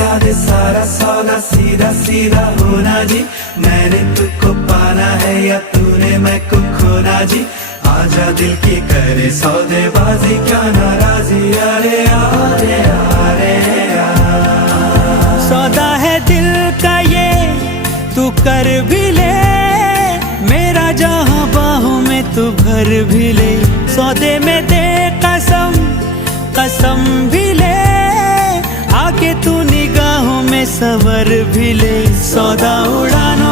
लुटा दे सारा सौदा, सीधा सीधा होना जी। मैंने तुझको पाना है या तूने मैं को खोना जी। आजा दिल की करे सौदेबाजी, क्या नाराजी। अरे अरे अरे सौदा है दिल का ये तू कर भी ले, मेरा जहां बाहों में तू भर भी ले। सौदे में दे कसम, कसम भी ले, आके तू निगाहों में सवर भी ले। सौदा उड़ानो